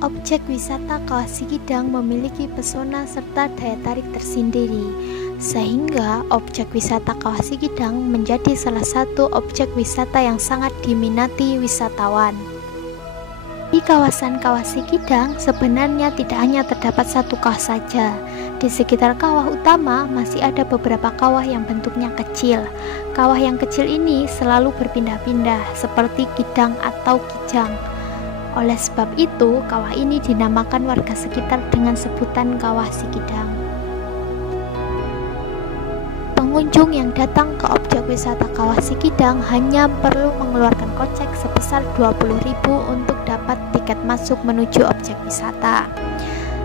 Objek wisata Kawah Sikidang memiliki pesona serta daya tarik tersendiri, sehingga objek wisata Kawah Sikidang menjadi salah satu objek wisata yang sangat diminati wisatawan. Di kawasan Kawah Sikidang sebenarnya tidak hanya terdapat satu kawah saja. Di sekitar kawah utama masih ada beberapa kawah yang bentuknya kecil. Kawah yang kecil ini selalu berpindah-pindah seperti kidang atau kijang. Oleh sebab itu, kawah ini dinamakan warga sekitar dengan sebutan Kawah Sikidang. Pengunjung yang datang ke objek wisata Kawah Sikidang hanya perlu mengeluarkan kocek sebesar 20.000 untuk dapat tiket masuk menuju objek wisata.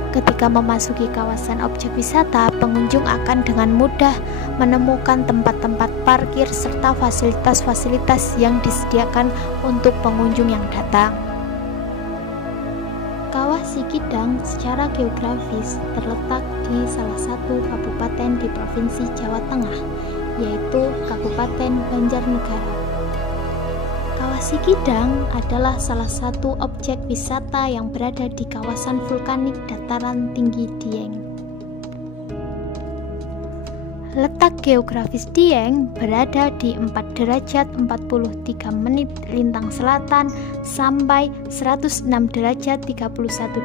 Ketika memasuki kawasan objek wisata, pengunjung akan dengan mudah menemukan tempat-tempat parkir serta fasilitas-fasilitas yang disediakan untuk pengunjung yang datang. Kawah Sikidang secara geografis terletak di salah satu kabupaten di Provinsi Jawa Tengah, yaitu Kabupaten Banjarnegara. Kawah Sikidang adalah salah satu objek wisata yang berada di kawasan vulkanik dataran tinggi Dieng. Letak geografis Dieng berada di 4 derajat 43 menit lintang selatan sampai 106 derajat 31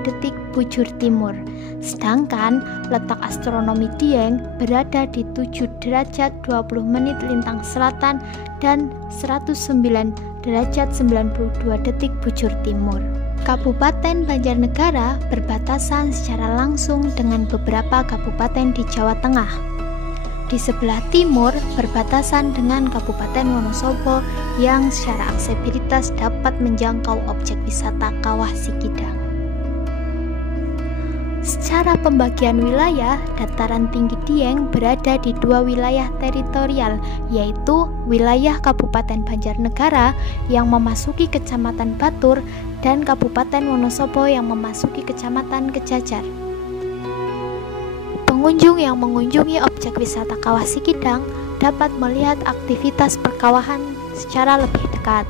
detik bujur timur. Sedangkan letak astronomi Dieng berada di 7 derajat 20 menit lintang selatan dan 109 derajat 92 detik bujur timur. Kabupaten Banjarnegara berbatasan secara langsung dengan beberapa kabupaten di Jawa Tengah. Di sebelah timur berbatasan dengan Kabupaten Wonosobo yang secara aksesibilitas dapat menjangkau objek wisata Kawah Sikidang. Secara pembagian wilayah, dataran tinggi Dieng berada di dua wilayah teritorial, yaitu wilayah Kabupaten Banjarnegara yang memasuki Kecamatan Batur dan Kabupaten Wonosobo yang memasuki Kecamatan Kejajar. Pengunjung yang mengunjungi objek wisata Kawah Sikidang dapat melihat aktivitas perkawahan secara lebih dekat.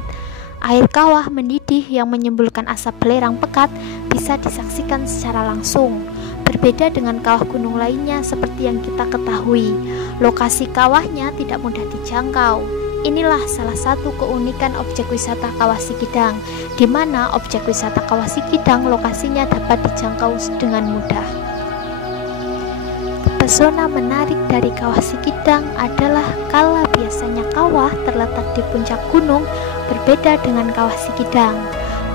Air kawah mendidih yang menimbulkan asap belerang pekat bisa disaksikan secara langsung. Berbeda dengan kawah gunung lainnya seperti yang kita ketahui, lokasi kawahnya tidak mudah dijangkau. Inilah salah satu keunikan objek wisata Kawah Sikidang, di mana objek wisata Kawah Sikidang lokasinya dapat dijangkau dengan mudah. Pesona menarik dari Kawah Sikidang adalah kala biasanya kawah terletak di puncak gunung berbeda dengan Kawah Sikidang.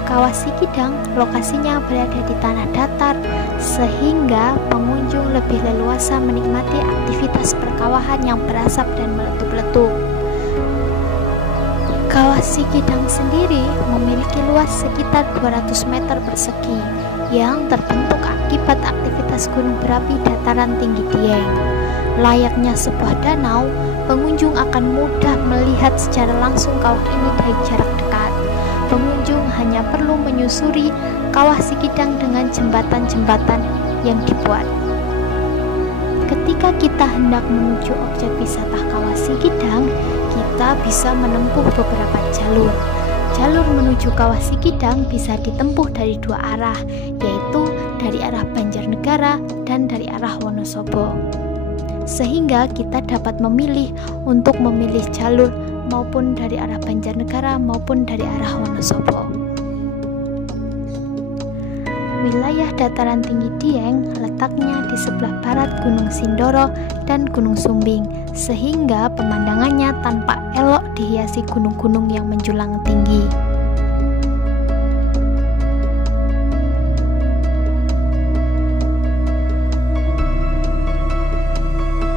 Kawah Sikidang lokasinya berada di tanah datar sehingga pengunjung lebih leluasa menikmati aktivitas perkawahan yang berasap dan meletup-letup. Kawah Sikidang sendiri memiliki luas sekitar 200 meter persegi yang terbentuk akibat aktivitas gunung berapi dataran tinggi Dieng. Layaknya sebuah danau, pengunjung akan mudah melihat secara langsung kawah ini dari jarak dekat. Pengunjung hanya perlu menyusuri Kawah Sikidang dengan jembatan-jembatan yang dibuat. Ketika kita hendak menuju objek wisata Kawah Sikidang, kita bisa menempuh beberapa jalur. Jalur menuju Kawah Sikidang bisa ditempuh dari dua arah, yaitu dari arah Banjarnegara dan dari arah Wonosobo. Sehingga kita dapat memilih untuk memilih jalur maupun dari arah Banjarnegara maupun dari arah Wonosobo. Wilayah dataran tinggi Dieng letaknya di sebelah barat Gunung Sindoro dan Gunung Sumbing, sehingga pemandangannya tampak elok dihiasi gunung-gunung yang menjulang tinggi.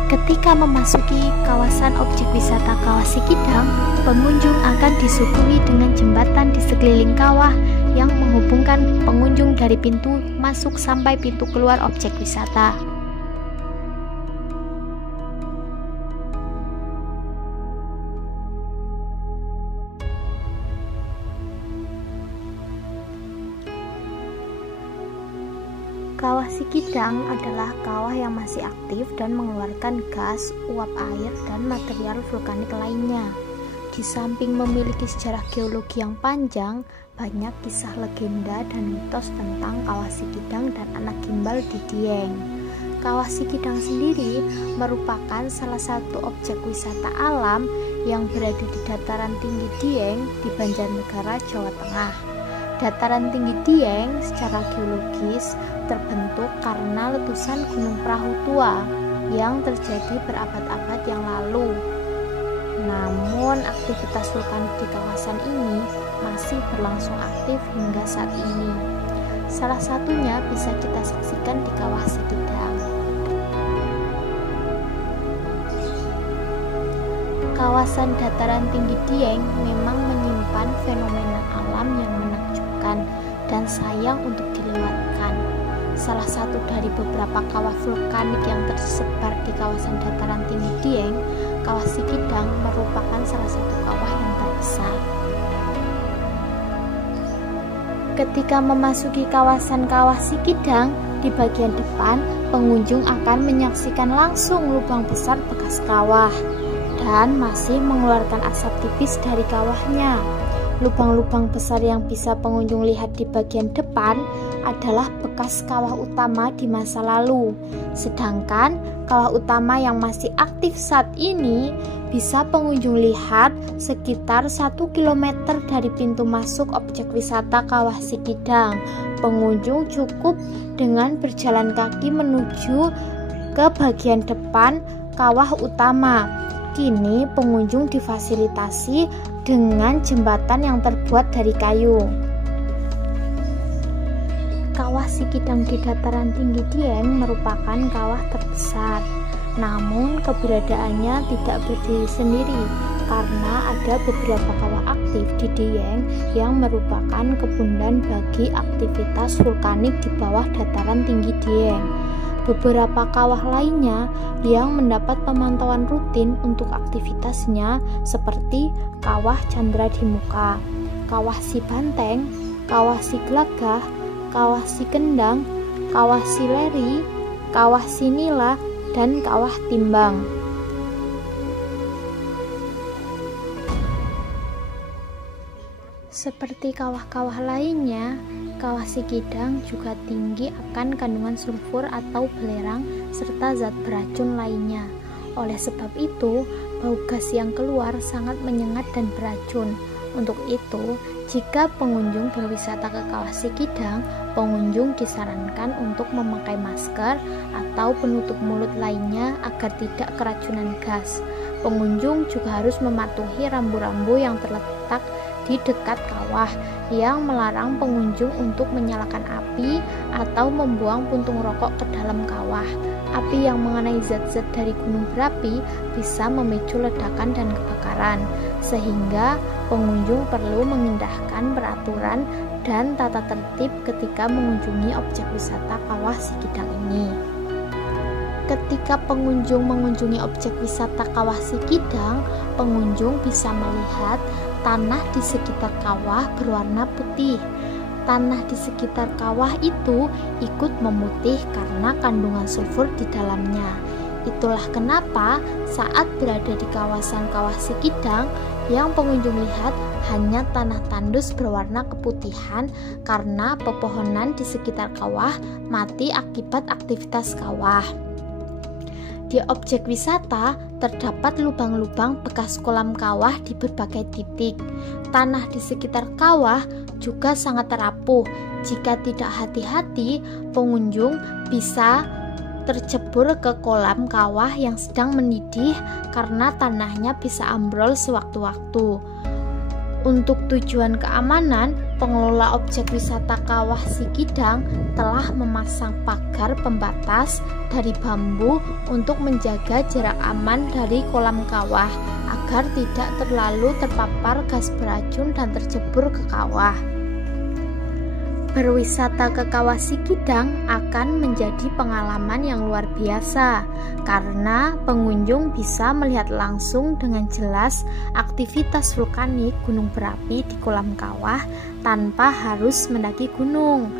Ketika memasuki kawasan objek wisata Kawah Sikidang, pengunjung akan disuguhi dengan jembatan di sekeliling kawah yang menghubungkan pengunjung dari pintu masuk sampai pintu keluar objek wisata. Kawah Sikidang adalah kawah yang masih aktif dan mengeluarkan gas, uap air, dan material vulkanik lainnya. Di Di samping memiliki sejarah geologi yang panjang, banyak kisah legenda dan mitos tentang Kawah Sikidang dan anak gimbal di Dieng. Kawah Sikidang sendiri merupakan salah satu objek wisata alam yang berada di dataran tinggi Dieng di Banjarnegara, Jawa Tengah. Dataran tinggi Dieng secara geologis terbentuk karena letusan Gunung Perahu tua yang terjadi berabad-abad yang lalu. Namun aktivitas vulkanik di kawasan ini masih berlangsung aktif hingga saat ini. Salah satunya bisa kita saksikan di Kawah Sikidang. Kawasan dataran tinggi Dieng memang menyimpan fenomena alam yang menakjubkan dan sayang untuk dilewatkan. Salah satu dari beberapa kawah vulkanik yang tersebar di kawasan dataran tinggi Dieng, Kawah Sikidang merupakan salah satu kawah yang terbesar. Ketika memasuki kawasan Kawah Sikidang, di bagian depan pengunjung akan menyaksikan langsung lubang besar bekas kawah dan masih mengeluarkan asap tipis dari kawahnya. Lubang-lubang besar yang bisa pengunjung lihat di bagian depan adalah bekas kawah utama di masa lalu. Sedangkan kawah utama yang masih aktif saat ini bisa pengunjung lihat sekitar 1 km dari pintu masuk objek wisata Kawah Sikidang. Pengunjung cukup dengan berjalan kaki menuju ke bagian depan kawah utama. Kini pengunjung difasilitasi dengan jembatan yang terbuat dari kayu. Kawah Sikidang di dataran tinggi Dieng merupakan kawah terbesar. Namun keberadaannya tidak berdiri sendiri karena ada beberapa kawah aktif di Dieng yang merupakan kebundan bagi aktivitas vulkanik di bawah dataran tinggi Dieng. Beberapa kawah lainnya yang mendapat pemantauan rutin untuk aktivitasnya seperti Kawah Candra di Muka, Kawah Sibanteng, Kawah Siglagah, Kawah Sikendang, Kawah Sileri, Kawah Sinila, dan Kawah Timbang. Seperti kawah-kawah lainnya, Kawah Sikidang juga tinggi akan kandungan sulfur atau belerang serta zat beracun lainnya. Oleh sebab itu, bau gas yang keluar sangat menyengat dan beracun. Untuk itu, jika pengunjung berwisata ke Kawah Sikidang, pengunjung disarankan untuk memakai masker atau penutup mulut lainnya agar tidak keracunan gas. Pengunjung juga harus mematuhi rambu-rambu yang terletak di dekat kawah yang melarang pengunjung untuk menyalakan api atau membuang puntung rokok ke dalam kawah. Api yang mengenai zat-zat dari gunung berapi bisa memicu ledakan dan kebakaran, sehingga pengunjung perlu mengindahkan peraturan dan tata tertib ketika mengunjungi objek wisata Kawah Sikidang ini. Ketika pengunjung mengunjungi objek wisata Kawah Sikidang, pengunjung bisa melihat tanah di sekitar kawah berwarna putih. Tanah di sekitar kawah itu ikut memutih karena kandungan sulfur di dalamnya. Itulah kenapa saat berada di kawasan Kawah Sikidang, yang pengunjung lihat hanya tanah tandus berwarna keputihan karena pepohonan di sekitar kawah mati akibat aktivitas kawah. Di objek wisata terdapat lubang-lubang bekas kolam kawah di berbagai titik. Tanah di sekitar kawah juga sangat rapuh. Jika tidak hati-hati, pengunjung bisa tercebur ke kolam kawah yang sedang mendidih karena tanahnya bisa ambrol sewaktu-waktu. Untuk tujuan keamanan, pengelola objek wisata Kawah Sikidang telah memasang pagar pembatas dari bambu untuk menjaga jarak aman dari kolam kawah agar tidak terlalu terpapar gas beracun dan tercebur ke kawah. Berwisata ke Kawah Sikidang akan menjadi pengalaman yang luar biasa karena pengunjung bisa melihat langsung dengan jelas aktivitas vulkanik gunung berapi di kolam kawah tanpa harus mendaki gunung.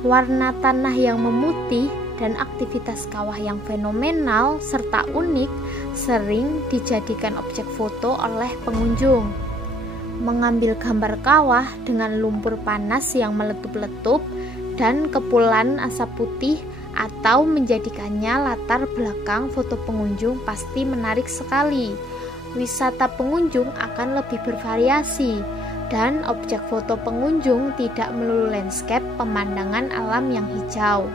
Warna tanah yang memutih dan aktivitas kawah yang fenomenal serta unik sering dijadikan objek foto oleh pengunjung. Mengambil gambar kawah dengan lumpur panas yang meletup-letup dan kepulan asap putih atau menjadikannya latar belakang foto pengunjung pasti menarik sekali. Wisata pengunjung akan lebih bervariasi dan objek foto pengunjung tidak melulu landscape pemandangan alam yang hijau.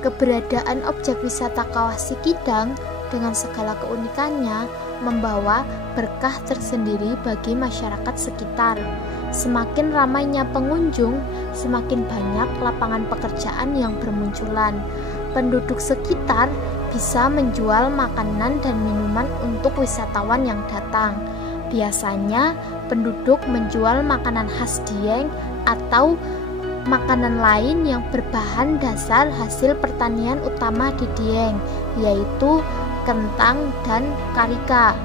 Keberadaan objek wisata Kawah Sikidang dengan segala keunikannya membawa berkah tersendiri bagi masyarakat sekitar. Semakin ramainya pengunjung, semakin banyak lapangan pekerjaan yang bermunculan. Penduduk sekitar bisa menjual makanan dan minuman untuk wisatawan yang datang. Biasanya penduduk menjual makanan khas Dieng atau makanan lain yang berbahan dasar hasil pertanian utama di Dieng, yaitu kentang dan karika.